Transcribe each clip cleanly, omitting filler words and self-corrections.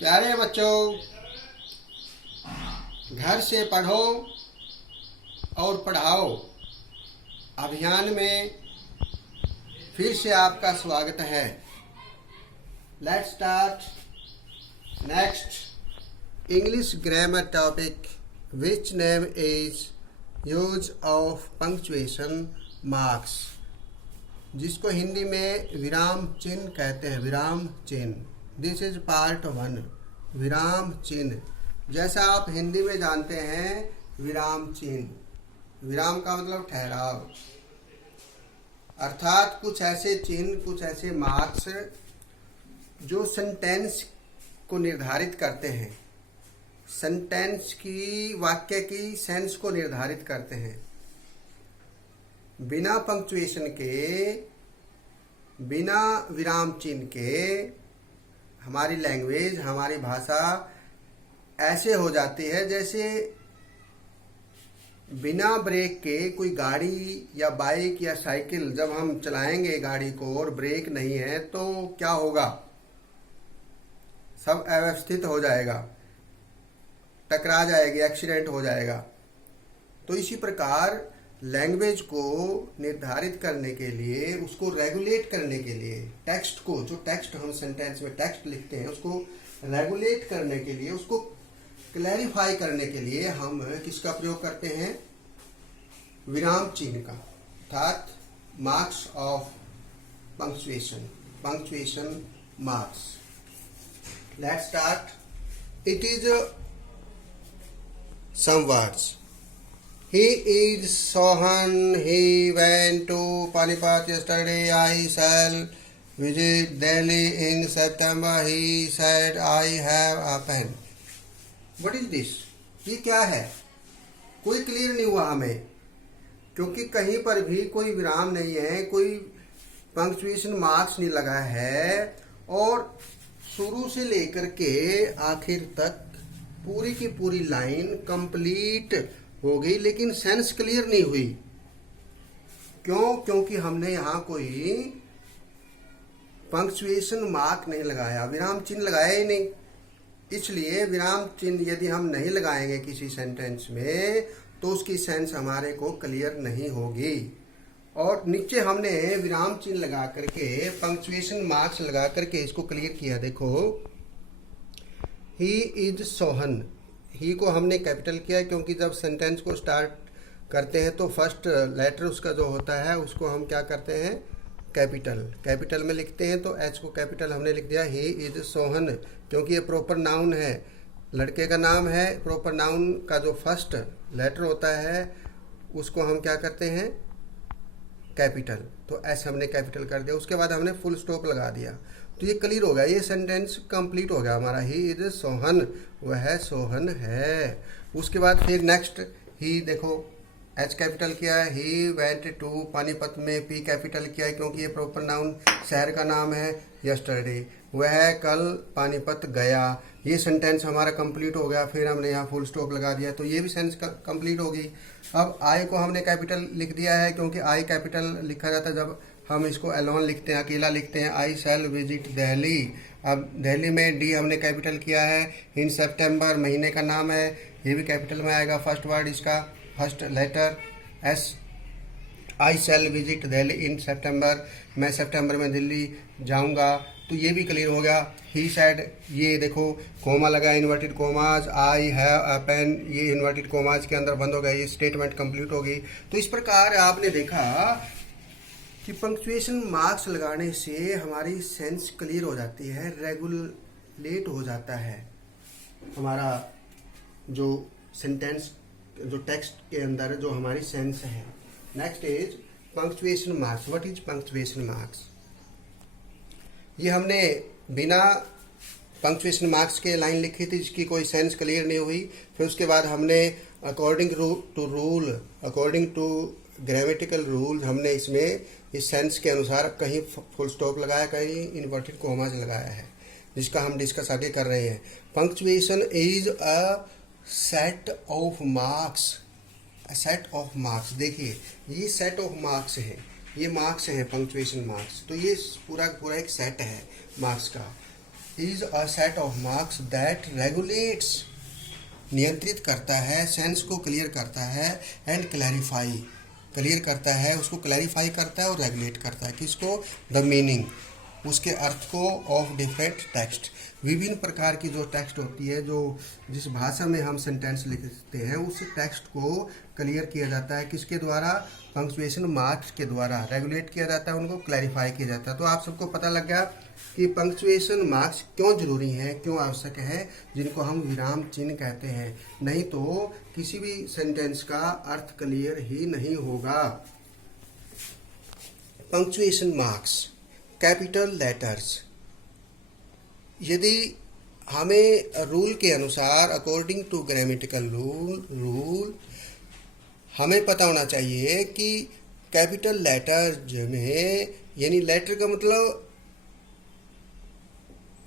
प्यारे बच्चों, घर से पढ़ो और पढ़ाओ अभियान में फिर से आपका स्वागत है। Let's start next English grammar topic which name is use of punctuation marks, जिसको हिंदी में विराम चिन्ह कहते हैं। विराम चिन्ह, दिस इज पार्ट 1। विराम चिन्ह जैसा आप हिंदी में जानते हैं, विराम चिन्ह, विराम का मतलब ठहराव, अर्थात कुछ ऐसे चिन्ह, कुछ ऐसे मार्क्स जो सेंटेंस को निर्धारित करते हैं, सेंटेंस की, वाक्य की सेंस को निर्धारित करते हैं। बिना पंक्चुएशन के, बिना विराम चिन्ह के हमारी लैंग्वेज, हमारी भाषा ऐसे हो जाती है जैसे बिना ब्रेक के कोई गाड़ी या बाइक या साइकिल जब हम चलाएंगे गाड़ी को और ब्रेक नहीं है तो क्या होगा? सब अव्यवस्थित हो जाएगा, टकरा जाएगी, एक्सीडेंट हो जाएगा। तो इसी प्रकार लैंग्वेज को निर्धारित करने के लिए, उसको रेगुलेट करने के लिए, टेक्स्ट को, जो टेक्स्ट हम सेंटेंस में टेक्स्ट लिखते हैं उसको रेगुलेट करने के लिए, उसको क्लैरिफाई करने के लिए हम किसका प्रयोग करते हैं? विराम चिन्ह का, अर्थात marks of punctuation, punctuation marks. Let's start. It is some words. He is Sohan. He went to Panipat yesterday. I shall visit Delhi in September. He said, I have a pen. What is this? ये क्या है? कोई clear नहीं हुआ हमें, क्योंकि कहीं पर भी कोई विराम नहीं है, कोई पंक्चुएशन मार्क्स नहीं लगा है, और शुरू से लेकर के आखिर तक पूरी की पूरी लाइन कंप्लीट हो गई, लेकिन सेंस क्लियर नहीं हुई। क्यों? क्योंकि हमने यहाँ कोई पंक्चुएशन मार्क नहीं लगाया, विराम चिन्ह लगाया ही नहीं। इसलिए विराम चिन्ह यदि हम नहीं लगाएंगे किसी सेंटेंस में तो उसकी सेंस हमारे को क्लियर नहीं होगी। और नीचे हमने विराम चिन्ह लगा करके, पंक्चुएशन मार्क्स लगा करके इसको क्लियर किया। देखो, ही इज सोहन, ही को हमने कैपिटल किया क्योंकि जब सेंटेंस को स्टार्ट करते हैं तो फर्स्ट लेटर उसका जो होता है उसको हम क्या करते हैं? कैपिटल, कैपिटल में लिखते हैं। तो एच को कैपिटल हमने लिख दिया। ही इज सोहन, क्योंकि ये प्रॉपर नाउन है, लड़के का नाम है। प्रॉपर नाउन का जो फर्स्ट लेटर होता है उसको हम क्या करते हैं? कैपिटल। तो एच हमने कैपिटल कर दिया, उसके बाद हमने फुल स्टॉप लगा दिया। तो ये क्लियर हो गया, ये सेंटेंस कंप्लीट हो गया हमारा। ही इज सोहन, वह सोहन है। उसके बाद फिर नेक्स्ट, ही देखो एच कैपिटल किया है। ही वेंट टू पानीपत में पी कैपिटल किया है क्योंकि ये प्रॉपर नाउन शहर का नाम है। यस्टरडे, वह कल पानीपत गया। ये सेंटेंस हमारा कंप्लीट हो गया। फिर हमने यहाँ फुल स्टॉप लगा दिया, तो ये भी सेंस कंप्लीट हो गई। अब आई को हमने कैपिटल लिख दिया है क्योंकि आई कैपिटल लिखा जाता है जब हम इसको अलोन लिखते हैं, अकेला लिखते हैं। आई शैल विजिट दिल्ली। अब दिल्ली में डी हमने कैपिटल किया है। इन सितंबर, महीने का नाम है, ये भी कैपिटल में आएगा। फर्स्ट वर्ड इसका, फर्स्ट लेटर एस। आई शैल विजिट दिल्ली इन सितंबर, मैं सितंबर में दिल्ली जाऊंगा। तो ये भी क्लियर हो गया। ही सेड, ये देखो कोमा लगा, inverted commas. I have a pen, ये इन्वर्टेड कोमाज के अंदर बंद हो गया, ये स्टेटमेंट कंप्लीट हो गई। तो इस प्रकार आपने देखा कि पंक्चुएशन मार्क्स लगाने से हमारी सेंस क्लियर हो जाती है, रेगुलेट हो जाता है हमारा जो सेंटेंस, जो टेक्स्ट के अंदर जो हमारी सेंस है। Next is punctuation marks. What is punctuation marks? ये हमने बिना पंक्चुएशन मार्क्स के लाइन लिखी थी जिसकी कोई सेंस क्लियर नहीं हुई। फिर उसके बाद हमने according to rule, according to grammatical rule, हमने इसमें इस सेंस के अनुसार कहीं फुल स्टॉप लगाया, कहीं इन्वर्टेड कोमाज लगाया है, जिसका हम डिस्कस आगे कर रहे हैं। Punctuation is a set of marks, a set of marks. देखिए ये सेट ऑफ मार्क्स है, ये मार्क्स हैं पंक्चुएशन मार्क्स। तो ये पूरा पूरा एक सेट है मार्क्स का। Is a set of marks that regulates, नियंत्रित करता है, सेंस को क्लियर करता है, एंड क्लैरिफाई, क्लियर करता है, उसको क्लैरिफाई करता है और रेगुलेट करता है। किसको? द मीनिंग, उसके अर्थ को, ऑफ डिफरेंट टेक्स्ट, विभिन्न प्रकार की जो टेक्स्ट होती है, जो जिस भाषा में हम सेंटेंस लिखते हैं उस टेक्स्ट को क्लियर किया जाता है। किसके द्वारा? पंक्चुएशन मार्क्स के द्वारा रेगुलेट किया जाता है, उनको क्लैरिफाई किया जाता है। तो आप सबको पता लग गया कि पंक्चुएशन मार्क्स क्यों जरूरी हैं, क्यों आवश्यक है, जिनको हम विराम चिन्ह कहते हैं। नहीं तो किसी भी सेंटेंस का अर्थ क्लियर ही नहीं होगा। पंक्चुएशन मार्क्स, कैपिटल लेटर्स, यदि हमें रूल के अनुसार, अकॉर्डिंग टू ग्रामेटिकल रूल हमें पता होना चाहिए कि कैपिटल लेटर में, यानी लेटर का मतलब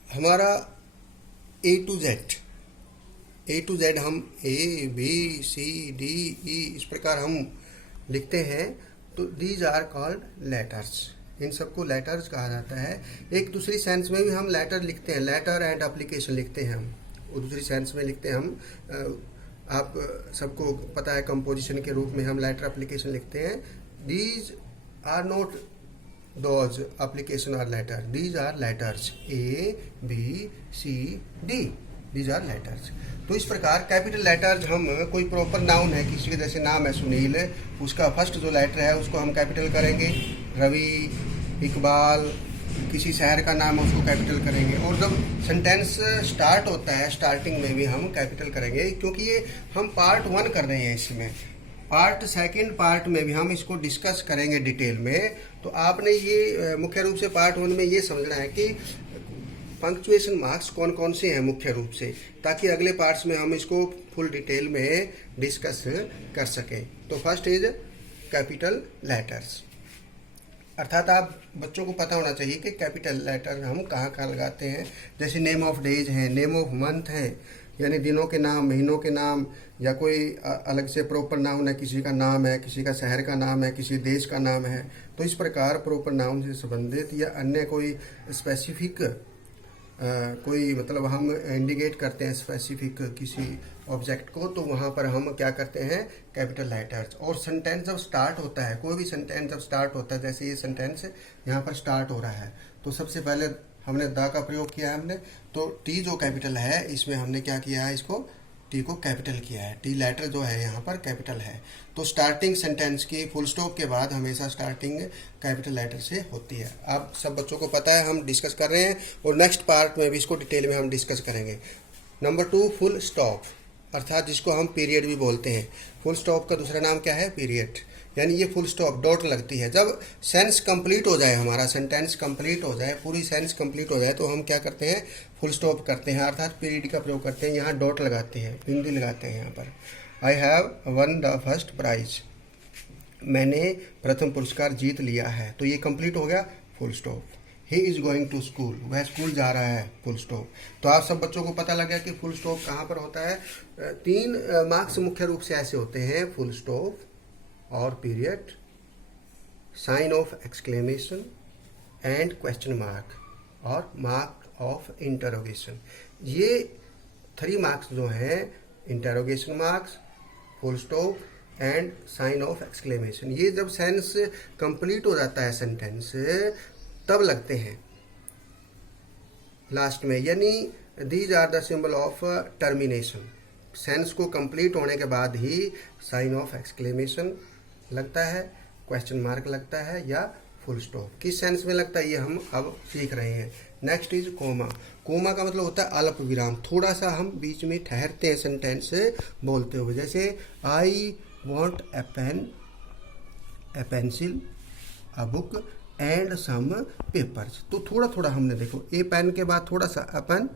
हमारा ए टू जेड हम ए बी सी डी ई इस प्रकार हम लिखते हैं, तो दीज आर कॉल्ड लेटर्स। इन सबको लेटर्स कहा जाता है। एक दूसरी सेंस में भी हम लेटर लिखते हैं, लेटर एंड एप्लीकेशन लिखते हैं हम, और दूसरी सेंस में लिखते हैं हम। आप सबको पता है कंपोजिशन के रूप में हम लेटर एप्लीकेशन लिखते हैं। These are not those application or letter, these are letters, A B C D, these are letters. तो इस प्रकार कैपिटल लेटर्स, हम कोई प्रॉपर नाउन है, किसी के जैसे नाम है सुनील, उसका फर्स्ट जो लेटर है उसको हम कैपिटल करेंगे। रवि, इकबाल, किसी शहर का नाम है उसको कैपिटल करेंगे। और जब सेंटेंस स्टार्ट होता है, स्टार्टिंग में भी हम कैपिटल करेंगे, क्योंकि ये हम पार्ट 1 कर रहे हैं। इसमें पार्ट सेकंड पार्ट में भी हम इसको डिस्कस करेंगे डिटेल में। तो आपने ये मुख्य रूप से पार्ट 1 में ये समझना है कि पंक्चुएशन मार्क्स कौन कौन से हैं मुख्य रूप से, ताकि अगले पार्ट्स में हम इसको फुल डिटेल में डिस्कस कर सकें। तो फर्स्ट इज कैपिटल लेटर्स, अर्थात आप बच्चों को पता होना चाहिए कि कैपिटल लेटर हम कहाँ कहाँ लगाते हैं। जैसे नेम ऑफ डेज है, नेम ऑफ मंथ है, यानी दिनों के नाम, महीनों के नाम, या कोई अलग से प्रॉपर नाउन है, किसी का नाम है, किसी का शहर का नाम है, किसी देश का नाम है। तो इस प्रकार प्रॉपर नाउन से संबंधित या अन्य कोई स्पेसिफिक कोई मतलब हम इंडिकेट करते हैं स्पेसिफिक किसी ऑब्जेक्ट को, तो वहाँ पर हम क्या करते हैं? Capital letters. और सेंटेंस जब स्टार्ट होता है, कोई भी सेंटेंस जब स्टार्ट होता है, जैसे ये सेंटेंस यहाँ पर स्टार्ट हो रहा है, तो सबसे पहले हमने द का प्रयोग किया है हमने, तो टी जो कैपिटल है इसमें हमने क्या किया है? इसको टी को कैपिटल किया है। टी लेटर जो है यहाँ पर कैपिटल है। तो स्टार्टिंग सेंटेंस की फुल स्टॉप के बाद हमेशा स्टार्टिंग कैपिटल लेटर से होती है। आप सब बच्चों को पता है, हम डिस्कस कर रहे हैं, और नेक्स्ट पार्ट में भी इसको डिटेल में हम डिस्कस करेंगे। नंबर 2, फुल स्टॉप, अर्थात जिसको हम पीरियड भी बोलते हैं। फुल स्टॉप का दूसरा नाम क्या है? पीरियड। यानी ये फुल स्टॉप, डॉट लगती है। जब सेंस कंप्लीट हो जाए, हमारा सेंटेंस कंप्लीट हो जाए, पूरी सेंस कंप्लीट हो जाए, तो हम क्या करते हैं? फुल स्टॉप करते हैं, अर्थात पीरियड का प्रयोग करते हैं। यहाँ डॉट लगाते हैं, बिंदु लगाते हैं यहाँ पर। I have won the first prize, मैंने प्रथम पुरस्कार जीत लिया है, तो ये कंप्लीट हो गया, full stop. He is going to school, वह स्कूल जा रहा है, फुल स्टॉप। तो आप सब बच्चों को पता लग गया कि फुल स्टॉप कहाँ पर होता है। 3 मार्क्स मुख्य रूप से ऐसे होते हैं, फुल स्टॉप और period, sign of exclamation and question mark और मार्क ऑफ इंटरोगेशन। ये 3 मार्क्स जो हैं, interrogation marks, full stop and sign of exclamation, ये जब सेंस कंप्लीट हो जाता है सेंटेंस, तब लगते हैं लास्ट में। यानी these are the symbol of termination. Sense को कंप्लीट होने के बाद ही साइन ऑफ एक्सक्लेमेशन लगता है, क्वेश्चन मार्क लगता है, या फुल स्टॉप। किस सेंस में लगता है ये हम अब सीख रहे हैं। Next is coma. कोमा का मतलब होता है अल्प विराम, थोड़ा सा हम बीच में ठहरते हैं सेंटेंस बोलते हुए। जैसे I want a pen, a pencil, a book and some papers. तो थोड़ा थोड़ा हमने देखो, ए पेन के बाद थोड़ा सा a pen,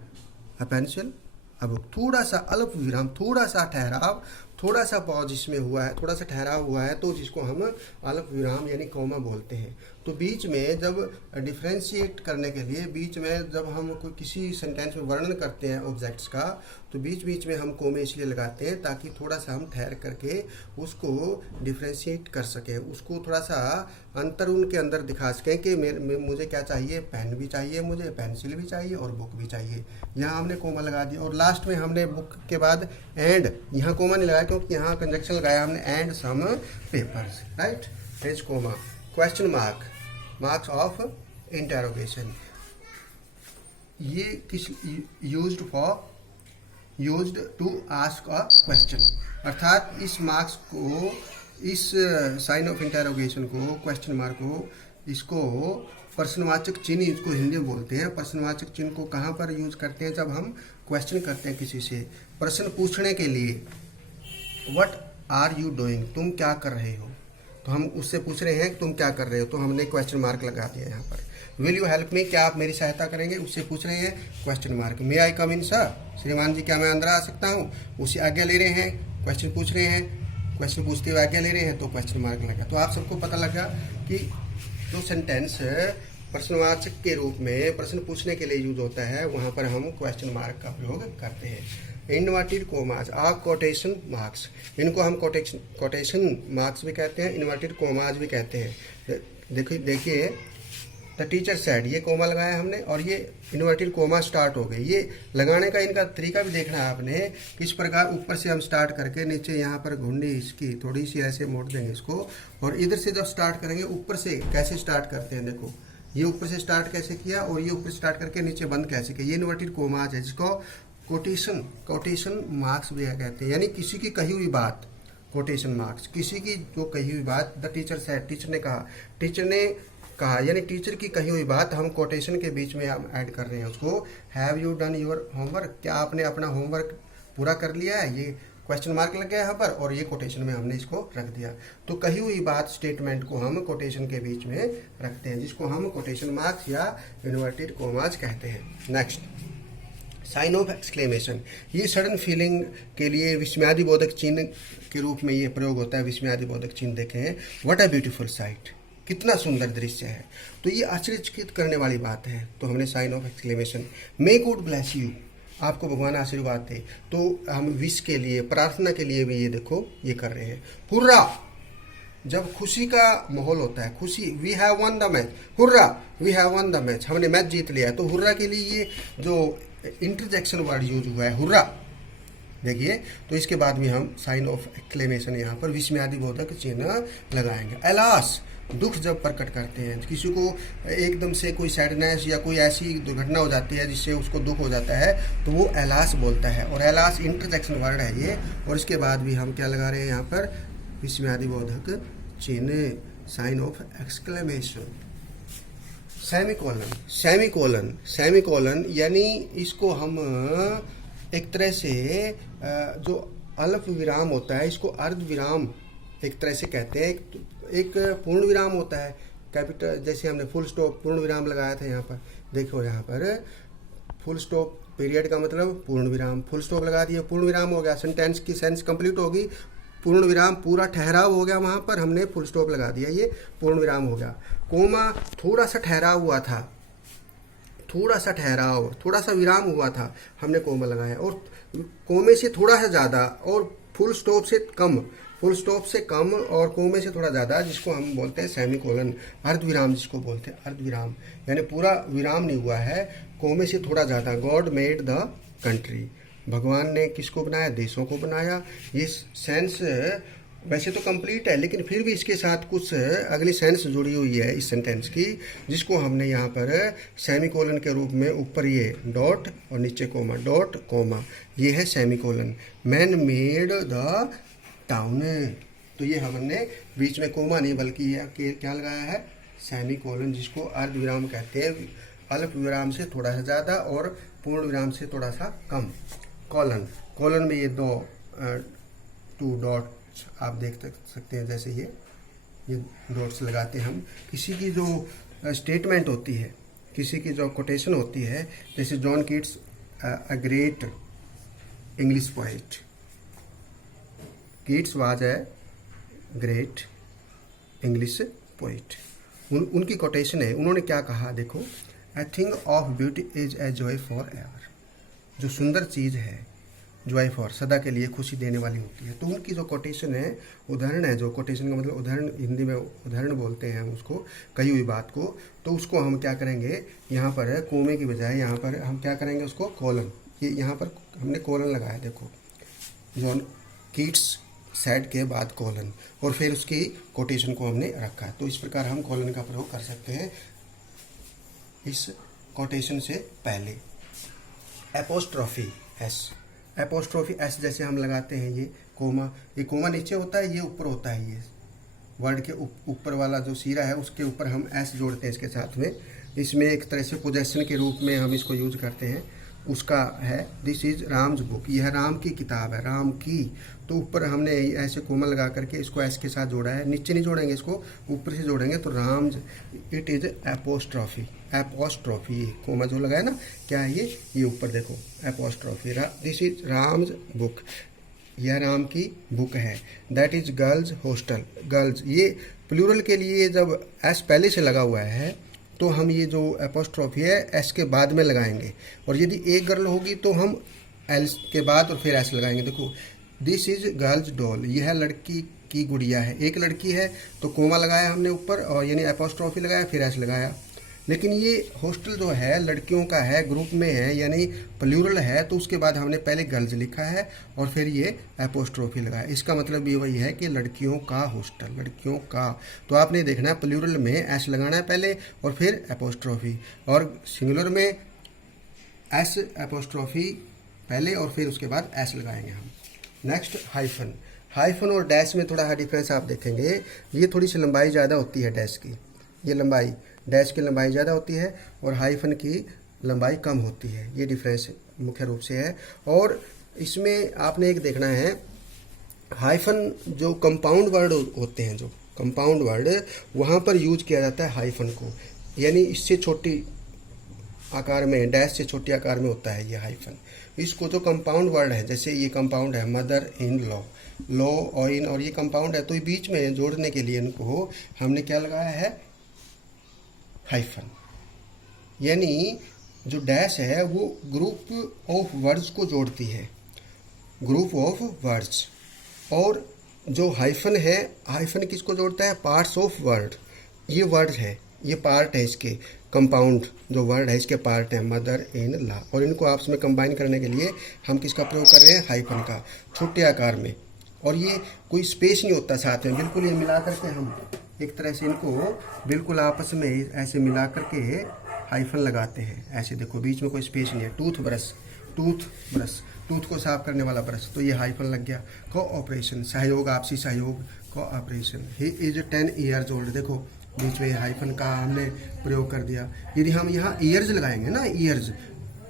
a pencil, a book, थोड़ा सा अल्प विराम, थोड़ा सा ठहराव, थोड़ा सा पॉज इसमें हुआ है, थोड़ा सा ठहराव हुआ है, तो जिसको हम अल्प विराम यानी कॉमा बोलते हैं। तो बीच में जब डिफ्रेंशिएट करने के लिए, बीच में जब हम कोई किसी सेंटेंस में वर्णन करते हैं ऑब्जेक्ट्स का, तो बीच बीच में हम कोमे इसलिए लगाते हैं ताकि थोड़ा सा हम ठहर करके उसको डिफ्रेंशिएट कर सकें, उसको थोड़ा सा अंतर उनके अंदर दिखा सकें कि मुझे क्या चाहिए, पेन भी चाहिए, मुझे पेंसिल भी चाहिए और बुक भी चाहिए। यहाँ हमने कोमा लगा दिया और लास्ट में हमने बुक के बाद एंड, यहाँ कोमा नहीं लगाया क्योंकि यहाँ कंजक्शन लगाया हमने, and some papers, right, has comma, question mark, marks of interrogation, ये किस used to ask a question, अर्थात इस मार्क्स को, इस साइन ऑफ इंटेरोगेशन को, क्वेश्चन मार्क को, इसको प्रश्नवाचक चिन्ह, इसको हिंदी में बोलते हैं। प्रश्नवाचक चिन्ह को कहाँ पर यूज करते हैं? जब हम क्वेश्चन करते हैं किसी से, प्रश्न पूछने के लिए, व्हाट आर यू डूइंग, तुम क्या कर रहे हो, तो हम उससे पूछ रहे हैं कि तुम क्या कर रहे हो, तो हमने क्वेश्चन मार्क लगा दिया यहाँ पर। विल यू हेल्प मी, क्या आप मेरी सहायता करेंगे, उससे पूछ रहे हैं, क्वेश्चन मार्क। मे आई कम इन सर, श्रीमान जी क्या मैं अंदर आ सकता हूँ, उससे आज्ञा ले रहे हैं, क्वेश्चन पूछ रहे हैं, क्वेश्चन पूछते हुए आज्ञा ले रहे हैं, तो क्वेश्चन मार्क लगा। तो आप सबको पता लगा कि जो सेंटेंस प्रश्नवाचक के रूप में प्रश्न पूछने के लिए यूज होता है, वहाँ पर हम क्वेश्चन मार्क का प्रयोग करते हैं। इन्वर्टेड कोमाज और कोटेशन मार्क्स, इनको हम कोटेशन मार्क्स भी कहते हैं, इन्वर्टेड कोमाज भी कहते हैं। देखिए द टीचर सेड, ये कोमा लगाया हमने और ये इन्वर्टेड कोमा स्टार्ट हो गई। ये लगाने का इनका तरीका भी देखना है आपने, किस प्रकार ऊपर से हम स्टार्ट करके नीचे यहाँ पर घुंडी इसकी थोड़ी सी ऐसे मोड़ देंगे इसको, और इधर से जब स्टार्ट करेंगे ऊपर से कैसे स्टार्ट करते हैं, देखो ये ऊपर से स्टार्ट कैसे किया और ये ऊपर स्टार्ट करके नीचे बंद कैसे किया, ये इन्वर्टेड कोमाज है, जिसको कोटेशन मार्क्स भी कहते हैं। यानी किसी की कही हुई बात, कोटेशन मार्क्स, किसी की जो कही हुई बात, द टीचर सेड, टीचर ने कहा, यानी टीचर की कही हुई बात हम कोटेशन के बीच में हम ऐड कर रहे हैं उसको। Have you done your homework, क्या आपने अपना होमवर्क पूरा कर लिया है, ये क्वेश्चन मार्क लग गया यहाँ पर और ये कोटेशन में हमने इसको रख दिया। तो कही हुई बात, स्टेटमेंट को हम कोटेशन के बीच में रखते हैं, जिसको हम कोटेशन मार्क्स या इन्वर्टेड कोमाज कहते हैं। नेक्स्ट, साइन ऑफ एक्सक्लेमेशन, ये सडन फीलिंग के लिए विस्मयादिबोधक चिन्ह के रूप में ये प्रयोग होता है। विस्मयादिबोधक चिन्ह देखें, व्हाट अ ब्यूटीफुल साइट, कितना सुंदर दृश्य है, तो ये आश्चर्यचकित करने वाली बात है, तो हमने sign of exclamation. May God bless you, आपको भगवान आशीर्वाद दे, तो हम विश के लिए, प्रार्थना के लिए भी ये देखो ये कर रहे हैं। हुर्रा, जब खुशी का माहौल होता है, खुशी, we have won the match, hurray we have won the match, हमने मैच जीत लिया, तो हुर्रा के लिए ये जो इंटरजेक्शन वर्ड यूज हुआ है हुर्रा, देखिए, तो इसके बाद भी हम साइन ऑफ एक्सक्लेमेशन यहाँ पर विस्मयादिबोधक चिन्ह लगाएंगे। अलास, दुख जब प्रकट करते हैं, किसी को एकदम से कोई सैडनेस या कोई ऐसी दुर्घटना हो जाती है जिससे उसको दुख हो जाता है, तो वो एलास बोलता है, और एलास इंटरजेक्शन वर्ड है ये। और इसके बाद भी हम क्या लगा रहे हैं यहाँ पर, विस्मयादिबोधक चिन्ह, साइन ऑफ एक्सक्लेमेशन। सेमीकोलन यानी इसको हम एक तरह से जो अल्प विराम होता है, इसको अर्ध विराम एक तरह से कहते हैं। एक पूर्ण विराम होता है, कैपिटल, जैसे हमने फुल स्टॉप पूर्ण विराम लगाया था यहाँ पर, देखो यहाँ पर फुल स्टॉप, पीरियड का मतलब पूर्ण विराम, फुल स्टॉप लगा दिया, पूर्ण विराम हो गया, सेंटेंस की सेंस कंप्लीट होगी, पूर्ण विराम, पूरा ठहराव हो गया, वहाँ पर हमने फुल स्टॉप लगा दिया, ये पूर्ण विराम हो गया। कोमा, थोड़ा सा ठहराव हुआ था, थोड़ा सा विराम हुआ था, हमने कोमा लगाया, और कोमे से थोड़ा सा ज़्यादा और फुल स्टॉप से कम और कोमे से थोड़ा ज़्यादा, जिसको हम बोलते हैं सेमीकोलन, अर्धविराम जिसको बोलते हैं, अर्धविराम यानी पूरा विराम नहीं हुआ है, कोमे से थोड़ा ज़्यादा। गॉड मेड द कंट्री, भगवान ने किसको बनाया, देशों को बनाया। ये सेंस वैसे तो कंप्लीट है, लेकिन फिर भी इसके साथ कुछ अगली सेंस जुड़ी हुई है इस सेंटेंस की, जिसको हमने यहाँ पर सेमीकोलन के रूप में, ऊपर ये डॉट और नीचे कोमा, डॉट कोमा, ये है semicolon. Man made the town, तो ये हमने बीच में कोमा नहीं बल्कि ये क्या लगाया है, सेमीकोलन, जिसको अर्धविराम कहते हैं, अल्प विराम से थोड़ा सा ज़्यादा और पूर्ण विराम से थोड़ा सा कम। कॉलन में ये टू डॉट्स आप देख सकते हैं, जैसे ये डॉट्स लगाते हैं हम। किसी की जो स्टेटमेंट होती है, किसी की जो कोटेशन होती है, जैसे John Keats a great English poet, Keats was a great English poet. उनकी कोटेशन है, उन्होंने क्या कहा देखो, a thing of beauty is a joy for ever. जो सुंदर चीज़ है जॉय फॉर, सदा के लिए खुशी देने वाली होती है। तो उनकी जो कोटेशन है, उदाहरण है, जो कोटेशन का मतलब उदाहरण, हिंदी में उदाहरण बोलते हैं हम उसको, कही हुई बात को। तो उसको हम क्या करेंगे, यहाँ पर है कोमे की बजाय यहाँ पर हम क्या करेंगे उसको कॉलन, ये यहाँ पर हमने कॉलन लगाया देखो, जॉन कीट्स सेड के बाद कॉलन, और फिर उसकी कोटेशन को हमने रखा। तो इस प्रकार हम कॉलन का प्रयोग कर सकते हैं इस कोटेशन से पहले। एपोस्ट्रॉफी एस, एपोस्ट्रॉफी एस जैसे हम लगाते हैं, ये कोमा नीचे होता है, ये ऊपर होता है, ये वर्ड के ऊपर वाला जो सिरा है उसके ऊपर हम एस जोड़ते हैं इसके साथ में। इसमें एक तरह से पोजेशन के रूप में हम इसको यूज करते हैं। उसका है दिस इज राम्स बुक, यह राम की किताब है, राम की। तो ऊपर हमने ऐसे कोमा लगा करके इसको एस के साथ जोड़ा है, नीचे नहीं जोड़ेंगे, इसको ऊपर से जोड़ेंगे। तो Ram's, it is apostrophe, apostrophe comma जो लगा है ना, क्या है ये ऊपर देखो apostrophe. This is Ram's book, यह राम की बुक है। That is girls hostel, girls ये प्लूरल के लिए जब एस पहले से लगा हुआ है तो हम ये जो एपोस्ट्रॉफी है एस के बाद में लगाएंगे, और यदि एक गर्ल होगी तो हम एल के बाद और फिर एस लगाएंगे। देखो दिस इज गर्ल्स डॉल, यह लड़की की गुड़िया है, एक लड़की है तो कोमा लगाया हमने ऊपर, और यानी एपोस्ट्रॉफी लगाया फिर एस लगाया। लेकिन ये हॉस्टल जो है लड़कियों का है, ग्रुप में है, यानी प्लूरल है, तो उसके बाद हमने पहले गर्ल्स लिखा है और फिर ये एपोस्ट्रोफी लगाया। इसका मतलब ये वही है कि लड़कियों का हॉस्टल, लड़कियों का। तो आपने देखना है प्लूरल में एस लगाना है पहले और फिर एपोस्ट्रोफी, और सिंगुलर में एस एपोस्ट्रोफी पहले और फिर उसके बाद एस लगाएंगे हम। नेक्स्ट हाइफन, हाइफन और डैश में थोड़ा डिफरेंस आप देखेंगे। ये थोड़ी सी लंबाई ज़्यादा होती है डैश की, ये लंबाई डैश की लंबाई ज़्यादा होती है और हाइफन की लंबाई कम होती है, ये डिफरेंस मुख्य रूप से है। और इसमें आपने एक देखना है, हाइफन जो कंपाउंड वर्ड होते हैं, जो कंपाउंड वर्ड वहाँ पर यूज किया जाता है हाइफन को, यानी इससे छोटी आकार में, डैश से छोटी आकार में होता है ये हाइफन। इसको जो कंपाउंड वर्ड है, जैसे ये कंपाउंड है मदर इन लॉ, लॉ और इन, और ये कंपाउंड है, तो ये बीच में जोड़ने के लिए इनको हमने क्या लगाया है, हाइफन। यानी जो डैश है वो ग्रुप ऑफ वर्ड्स को जोड़ती है, ग्रुप ऑफ वर्ड्स, और जो हाइफन है, हाइफन किसको जोड़ता है, पार्ट्स ऑफ वर्ड। ये वर्ड है, ये पार्ट है, इसके कंपाउंड जो वर्ड है इसके पार्ट है मदर इन लॉ, और इनको आपस में कंबाइन करने के लिए हम किसका प्रयोग कर रहे हैं, हाइफन का, छोटे आकार में। और ये कोई स्पेस नहीं होता साथ में, बिल्कुल ये मिला करके हम एक तरह से इनको बिल्कुल आपस में ऐसे मिला करके हाइफन लगाते हैं, ऐसे देखो बीच में कोई स्पेस नहीं है। Tooth brush, tooth brush, tooth को साफ करने वाला ब्रश, तो ये हाइफन लग गया। कोऑपरेशन, सहयोग, आपसी सहयोग, cooperation. He is 10 years old, देखो बीच में हाइफन का हमने प्रयोग कर दिया। यदि हम यहाँ ईयर्स लगाएंगे ना, ईयर्स,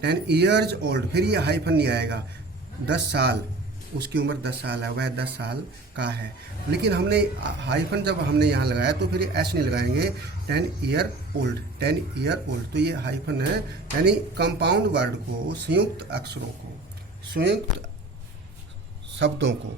10 ईयर्स ओल्ड, फिर ये हाइफन नहीं आएगा। 10 साल, उसकी उम्र 10 साल है, वह 10 साल का है। लेकिन हमने हाइफन जब हमने यहाँ लगाया तो फिर एस नहीं लगाएंगे, 10 ईयर ओल्ड, 10 ईयर ओल्ड, तो ये हाइफन है। यानी कंपाउंड वर्ड को, संयुक्त अक्षरों को, संयुक्त शब्दों को,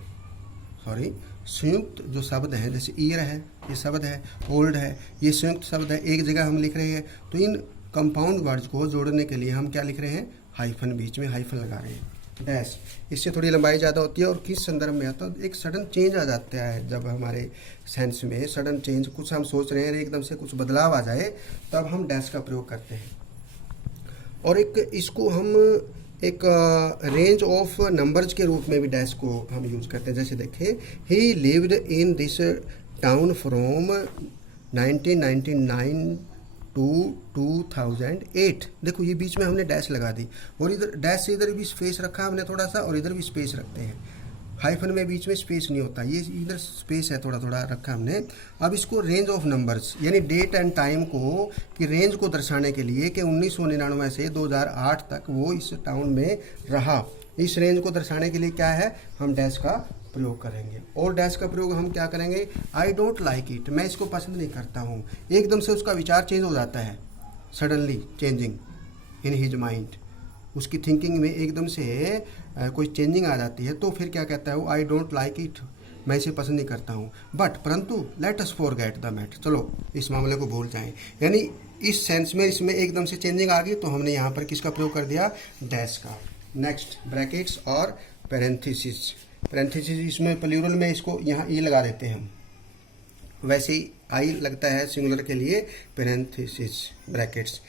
सॉरी संयुक्त जो शब्द हैं, जैसे ईयर है ये शब्द है, ओल्ड है ये संयुक्त शब्द है, एक जगह हम लिख रहे हैं, तो इन कंपाउंड वर्ड्स को जोड़ने के लिए हम क्या लिख रहे हैं, हाइफन, बीच में हाइफन लगा रहे हैं। डैश, इससे थोड़ी लंबाई ज़्यादा होती है, और किस संदर्भ में आता है, एक सडन चेंज आ जाता है जब हमारे सेंस में सडन चेंज, कुछ हम सोच रहे हैं एकदम से कुछ बदलाव आ जाए, तब हम डैश का प्रयोग करते हैं। और एक इसको हम एक रेंज ऑफ नंबर्स के रूप में भी डैश को हम यूज करते हैं। जैसे देखिए, he lived in this town from 1999 to 2008, देखो ये बीच में हमने डैश लगा दी, और इधर डैश से इधर भी स्पेस रखा हमने थोड़ा सा, और इधर भी स्पेस रखते हैं। हाइफन में बीच में स्पेस नहीं होता, ये इधर स्पेस है, थोड़ा थोड़ा रखा हमने। अब इसको रेंज ऑफ नंबर्स, यानी डेट एंड टाइम को कि रेंज को दर्शाने के लिए कि 1999 से 2008 तक वो इस टाउन में रहा, इस रेंज को दर्शाने के लिए क्या है, हम डैश का प्रयोग करेंगे। और डैश का प्रयोग हम क्या करेंगे, आई डोंट लाइक इट, मैं इसको पसंद नहीं करता हूँ। एकदम से उसका विचार चेंज हो जाता है, suddenly changing in his mind, उसकी थिंकिंग में एकदम से कोई चेंजिंग आ जाती है, तो फिर क्या कहता है वो, आई डोंट लाइक इट, मैं इसे पसंद नहीं करता हूँ, बट परंतु let us forget the matter, चलो इस मामले को भूल जाएं। यानी इस सेंस में इसमें एकदम से चेंजिंग आ गई, तो हमने यहाँ पर किसका प्रयोग कर दिया, डैश का। नेक्स्ट ब्रैकेट्स और पैरेंथेसिस। पैरेंथेसिस इसमें प्लूरल में इसको यहाँ ई लगा देते हैं हम, वैसे ही आई लगता है सिंगुलर के लिए पैरेंथेसिस, ब्रैकेट्स।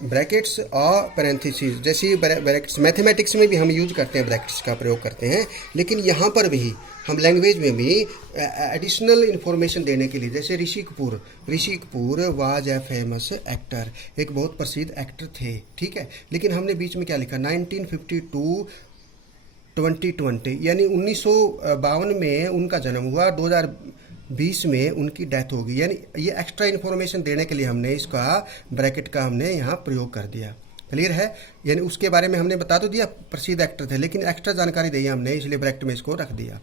ब्रैकेट्स और पैरेंथेसिस जैसे ब्रैकेट्स मैथमेटिक्स में भी हम यूज करते हैं, ब्रैकेट्स का प्रयोग करते हैं, लेकिन यहाँ पर भी हम लैंग्वेज में भी एडिशनल इन्फॉर्मेशन देने के लिए, जैसे Rishi Kapoor was a famous actor, एक बहुत प्रसिद्ध एक्टर थे, ठीक है, लेकिन हमने बीच में क्या लिखा, 1952 2020, यानी 1952 में उनका जन्म हुआ, 2020 में उनकी डेथ हो गई। यानी ये एक्स्ट्रा इन्फॉर्मेशन देने के लिए हमने इसका ब्रैकेट का हमने यहाँ प्रयोग कर दिया। क्लियर है? यानी उसके बारे में हमने बता तो दिया प्रसिद्ध एक्टर थे, लेकिन एक्स्ट्रा जानकारी दी हमने, इसलिए ब्रैकेट में इसको रख दिया।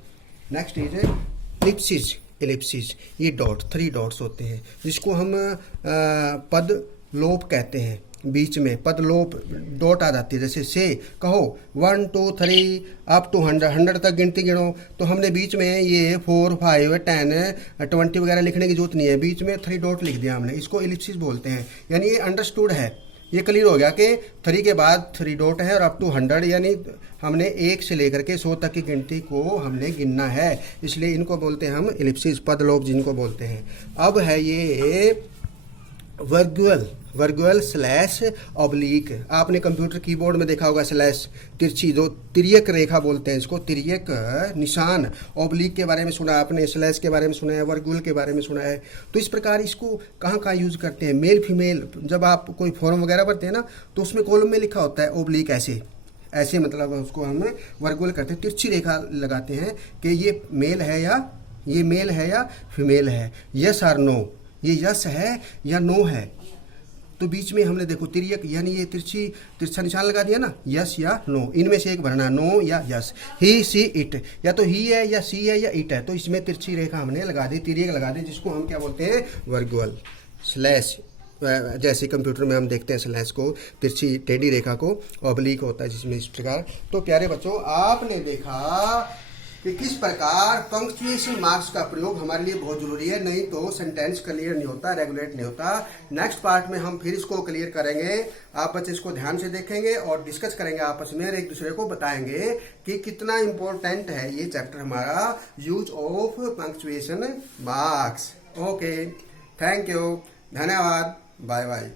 Next is ellipsis. इलिप्सिस ये डॉट, 3 डॉट्स होते हैं, जिसको हम पद लोप कहते हैं। बीच में पद लोप डॉट आ जाती है, जैसे से कहो 1 2 3 अप टू 100 तक गिनती गिनो, तो हमने बीच में ये 4 5 10 20 वगैरह लिखने की जरूरत नहीं है, बीच में 3 डॉट लिख दिया हमने, इसको इलिप्सिस बोलते हैं। यानी ये अंडरस्टूड है, ये क्लियर हो गया कि 3 के बाद 3 डॉट है और अप टू 100, यानी हमने 1 से लेकर के 100 तक की गिनती को हमने गिनना है, इसलिए इनको बोलते हैं हम इलिप्सिस, पद लोप जिनको बोलते हैं। अब है ये वर्गुअल स्लैश ऑब्लिक। आपने कंप्यूटर कीबोर्ड में देखा होगा स्लैश, तिरछी, जो तिर्यक रेखा बोलते हैं इसको, तिर्यक निशान। ऑब्लिक के बारे में सुना है आपने, स्लैश के बारे में सुना है, वर्गुअल के बारे में सुना है। तो इस प्रकार इसको कहाँ कहाँ यूज करते हैं, मेल फीमेल, जब आप कोई फॉर्म वगैरह भरते हैं ना, तो उसमें कॉलम में लिखा होता है ऑब्लिक, ऐसे मतलब उसको हम वर्गुअल करते हैं, तिरछी रेखा लगाते हैं कि ये मेल है या फीमेल है, यस और नो, ये यस है या नो है। तो बीच में हमने देखो तिर्यक, यानी ये तिरछा निशान लगा दिया ना, यस या नो, इनमें से एक भरना, नो या यस। ही सी इट, या तो ही है या सी है या इट है, तो इसमें तिरछी रेखा हमने लगा दी, तिर्यक लगा दी, जिसको हम क्या बोलते हैं, वर्गुअल स्लैश। जैसे कंप्यूटर में हम देखते हैं स्लैश को, तिरछी टेढ़ी रेखा को ऑब्लिक होता है जिसमें इस प्रकार। तो प्यारे बच्चों, आपने देखा कि किस प्रकार पंक्चुएशन मार्क्स का प्रयोग हमारे लिए बहुत जरूरी है, नहीं तो सेंटेंस क्लियर नहीं होता, रेगुलेट नहीं होता। नेक्स्ट पार्ट में हम फिर इसको क्लियर करेंगे, आप बच्चे इसको ध्यान से देखेंगे और डिस्कस करेंगे आपस में, एक दूसरे को बताएंगे कि कितना इंपॉर्टेंट है ये चैप्टर हमारा, use of punctuation marks. Okay, thank you, धन्यवाद, बाय बाय।